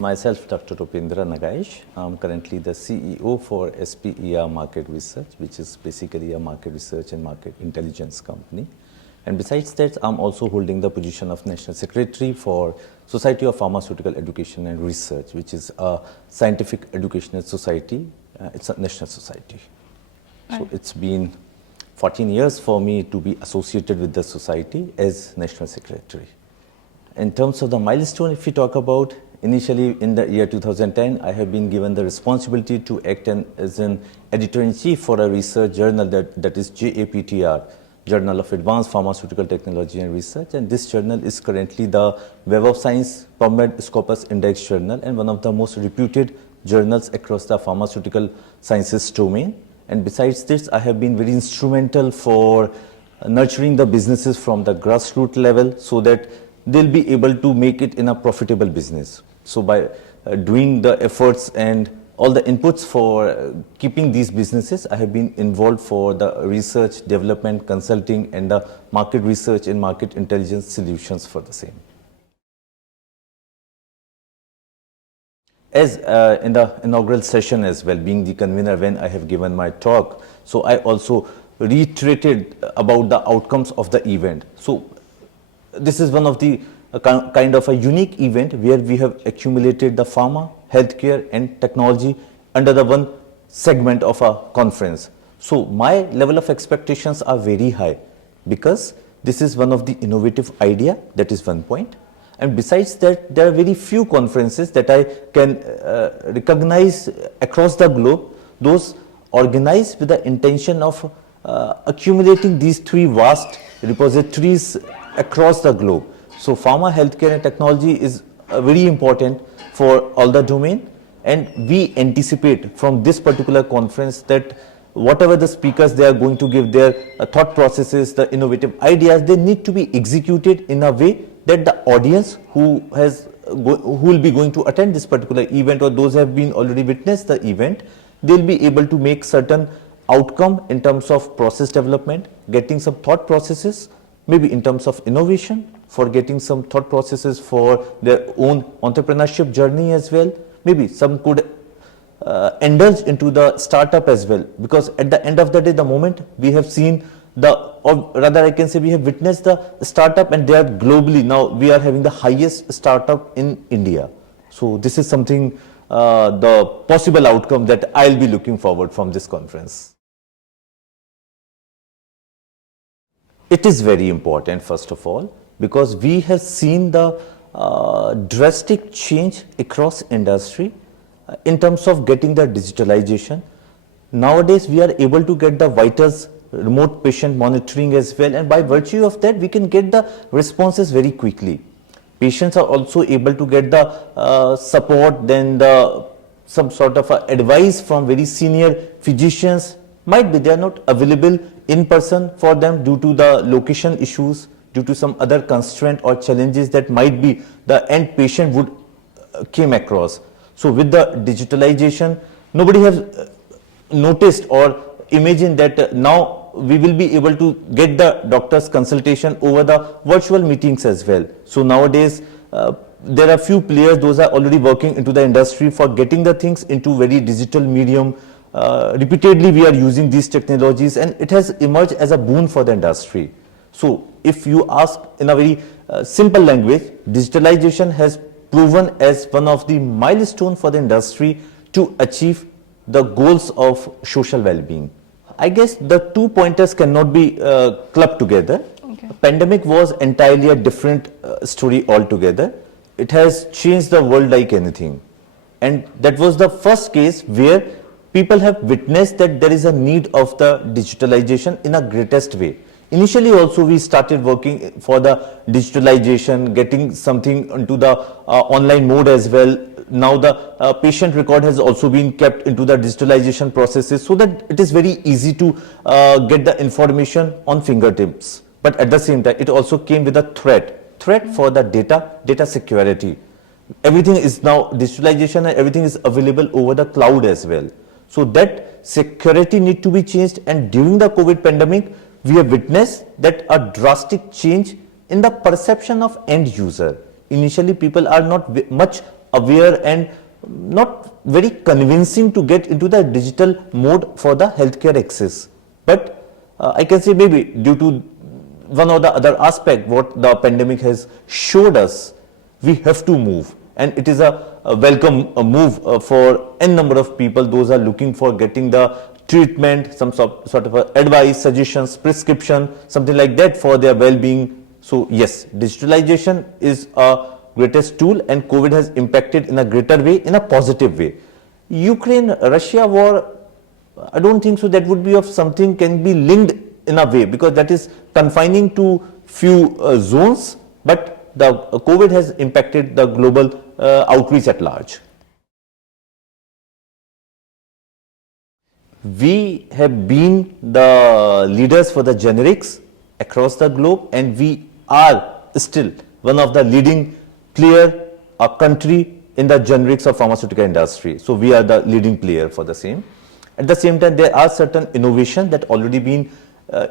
Myself, Dr. Upendra Nagaich. I'm currently the CEO for SPER Market Research, which is basically a market research and market intelligence company. And besides that, I'm also holding the position of National Secretary for Society of Pharmaceutical Education and Research, which is a scientific educational society. It's a national society. Right. So it's been 14 years for me to be associated with the society as National Secretary. In terms of the milestone, if we talk about, initially in the year 2010, I have been given the responsibility to act as an editor-in-chief for a research journal that is JAPTR, Journal of Advanced Pharmaceutical Technology and Research. And this journal is currently the Web of Science PubMed Scopus Index journal and one of the most reputed journals across the pharmaceutical sciences domain. And besides this, I have been very instrumental for nurturing the businesses from the grassroots level so that they'll be able to make it in a profitable business. So by doing the efforts and all the inputs for keeping these businesses, I have been involved for the research, development, consulting, and the market research and market intelligence solutions for the same. As in the inaugural session as well, being the convener when I have given my talk, so I also reiterated about the outcomes of the event. So this is one of the kind of a unique event where we have accumulated the pharma, healthcare and technology under the one segment of a conference. So my level of expectations are very high because this is one of the innovative idea, that is one point. And besides that, there are very few conferences that I can recognize across the globe, those organized with the intention of accumulating these three vast repositories across the globe. So pharma, healthcare and technology is very important for all the domain, and we anticipate from this particular conference that whatever the speakers they are going to give their thought processes, the innovative ideas, they need to be executed in a way that the audience who will be going to attend this particular event or those who have been already witnessed the event, they'll be able to make certain outcome in terms of process development, getting some thought processes, maybe in terms of innovation, for getting some thought processes for their own entrepreneurship journey as well. Maybe some could indulge into the startup as well, because at the end of the day, the moment we have seen or rather I can say we have witnessed the startup and they are globally, now we are having the highest startup in India. So this is something, the possible outcome that I'll be looking forward from this conference. It is very important, first of all, because we have seen the drastic change across industry in terms of getting the digitalization. Nowadays, we are able to get the vitals, remote patient monitoring as well, and by virtue of that, we can get the responses very quickly. Patients are also able to get the support, then some sort of advice from very senior physicians. Might be they are not available in person for them due to the location issues, due to some other constraint or challenges that might be the end patient would came across. So with the digitalization, nobody has noticed or imagined that now we will be able to get the doctor's consultation over the virtual meetings as well. So nowadays, there are few players, those are already working into the industry for getting the things into very digital medium. Repeatedly we are using these technologies and it has emerged as a boon for the industry. So if you ask in a very simple language, digitalization has proven as one of the milestones for the industry to achieve the goals of social well-being. I guess the 2 pointers cannot be clubbed together. Okay. Pandemic was entirely a different story altogether. It has changed the world like anything. And that was the first case where people have witnessed that there is a need of the digitalization in a greatest way. Initially also we started working for the digitalization, getting something into the online mode as well. Now the patient record has also been kept into the digitalization processes so that it is very easy to get the information on fingertips. But at the same time, it also came with a threat for the data security. Everything is now digitalization and everything is available over the cloud as well. So that security need to be changed, and during the COVID pandemic, we have witnessed that a drastic change in the perception of end user. Initially, people are not much aware and not very convincing to get into the digital mode for the healthcare access. But I can say maybe due to one or the other aspect what the pandemic has showed us, we have to move, and it is a welcome move for n number of people. Those are looking for getting the treatment, some sort of advice, suggestions, prescription, something like that for their well-being. So yes, digitalization is a greatest tool, and COVID has impacted in a greater way, in a positive way. Ukraine-Russia war, I don't think so that would be of something can be linked in a way, because that is confining to few zones, but the COVID has impacted the global outreach at large. We have been the leaders for the generics across the globe, and we are still one of the leading player, a country in the generics of pharmaceutical industry. So we are the leading player for the same. At the same time, there are certain innovations that already been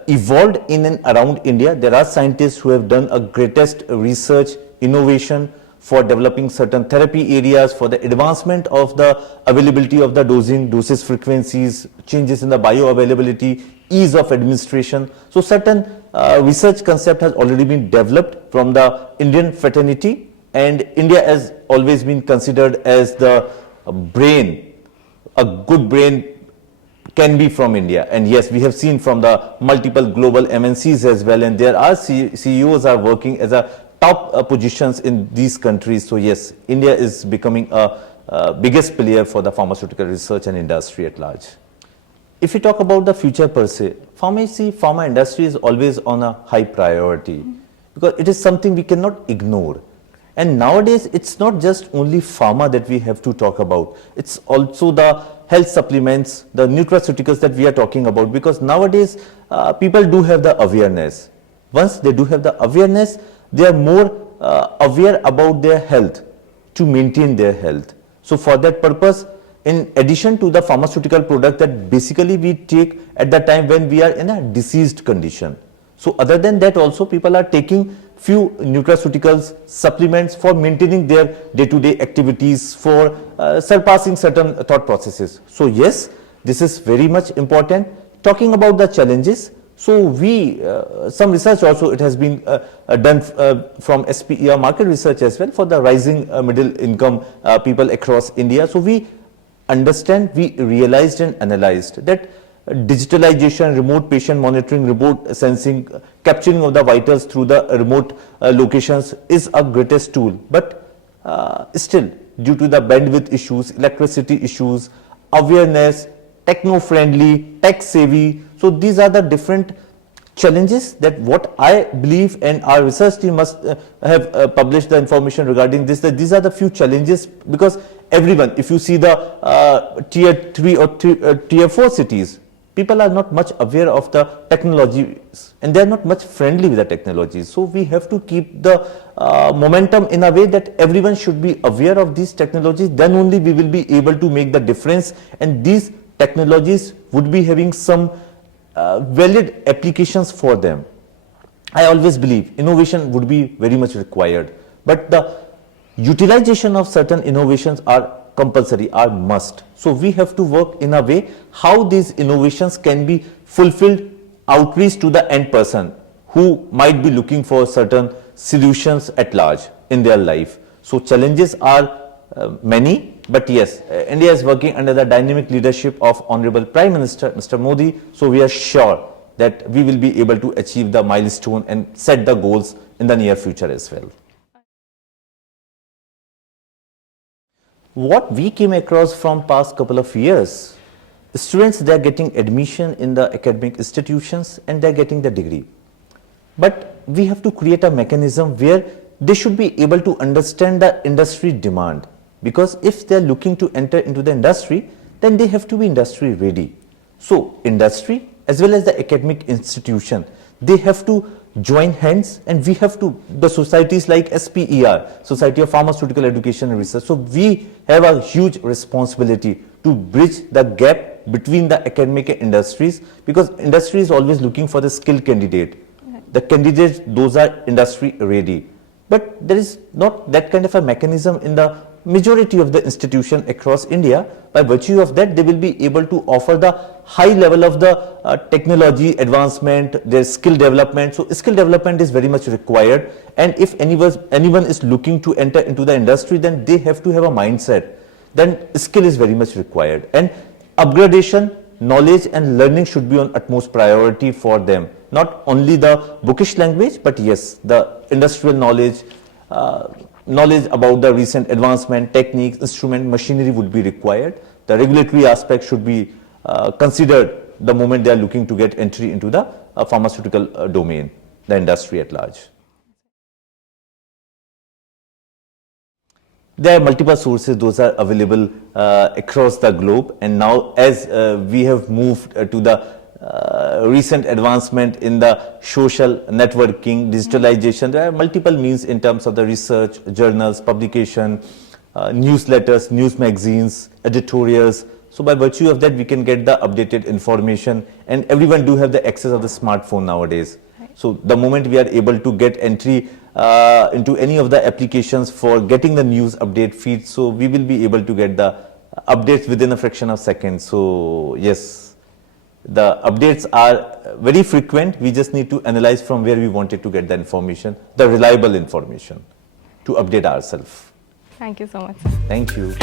evolved in and around India. There are scientists who have done a greatest research, innovation for developing certain therapy areas, for the advancement of the availability of the dosing, dosage frequencies, changes in the bioavailability, ease of administration. So certain research concept has already been developed from the Indian fraternity, and India has always been considered as the brain. A good brain can be from India, and yes, we have seen from the multiple global MNCs as well, and there are CEOs are working as a top positions in these countries. So yes, India is becoming a biggest player for the pharmaceutical research and industry at large. If we talk about the future per se, pharma industry is always on a high priority, because it is something we cannot ignore. And nowadays, it's not just only pharma that we have to talk about. It's also the health supplements, the nutraceuticals that we are talking about, because nowadays people do have the awareness. Once they do have the awareness, they are more aware about their health, to maintain their health. So for that purpose, in addition to the pharmaceutical product that basically we take at the time when we are in a diseased condition. So other than that also, people are taking few nutraceuticals, supplements for maintaining their day-to-day activities, for surpassing certain thought processes. So yes, this is very much important. Talking about the challenges, so we, some research also it has been done from SPER market research as well for the rising middle income people across India. So we understand, we realized and analyzed that digitalization, remote patient monitoring, remote sensing, capturing of the vitals through the remote locations is a greatest tool. But still, due to the bandwidth issues, electricity issues, awareness, techno-friendly, tech-savvy, so these are the different challenges that what I believe, and our research team must have published the information regarding this, that these are the few challenges, because everyone, if you see the tier 3 or tier 4 cities, people are not much aware of the technologies, and they are not much friendly with the technologies. So we have to keep the momentum in a way that everyone should be aware of these technologies. Then only we will be able to make the difference, and these technologies would be having some valid applications for them. I always believe innovation would be very much required, but the utilization of certain innovations are compulsory, are must. So we have to work in a way how these innovations can be fulfilled, outreach to the end person who might be looking for certain solutions at large in their life. So challenges are many, but yes, India is working under the dynamic leadership of Honorable Prime Minister Mr. Modi. So we are sure that we will be able to achieve the milestone and set the goals in the near future as well. What we came across from past couple of years, students, they are getting admission in the academic institutions and they are getting the degree. But we have to create a mechanism where they should be able to understand the industry demand. Because if they are looking to enter into the industry, then they have to be industry ready. So industry as well as the academic institution, they have to join hands, and we have to, the societies like SPER, Society of Pharmaceutical Education and Research, so we have a huge responsibility to bridge the gap between the academic and industries, because industry is always looking for the skilled candidate. The candidates, those are industry ready. But there is not that kind of a mechanism in the majority of the institution across India. By virtue of that, they will be able to offer the high level of the technology advancement, their skill development. So skill development is very much required, and if anyone is looking to enter into the industry, then they have to have a mindset, then skill is very much required, and upgradation, knowledge and learning should be on utmost priority for them. Not only the bookish language, but yes, the industrial knowledge, knowledge about the recent advancement, techniques, instrument, machinery would be required. The regulatory aspect should be considered the moment they are looking to get entry into the pharmaceutical domain, the industry at large. There are multiple sources, those are available across the globe, and now as we have moved to the recent advancement in the social networking, digitalization, there are multiple means in terms of the research, journals, publication, newsletters, news magazines, editorials. So by virtue of that, we can get the updated information, and everyone do have the access of the smartphone nowadays. Right. So the moment we are able to get entry into any of the applications for getting the news update feed, so we will be able to get the updates within a fraction of seconds. So yes, the updates are very frequent. We just need to analyze from where we wanted to get the information, the reliable information, to update ourselves. Thank you so much. Thank you.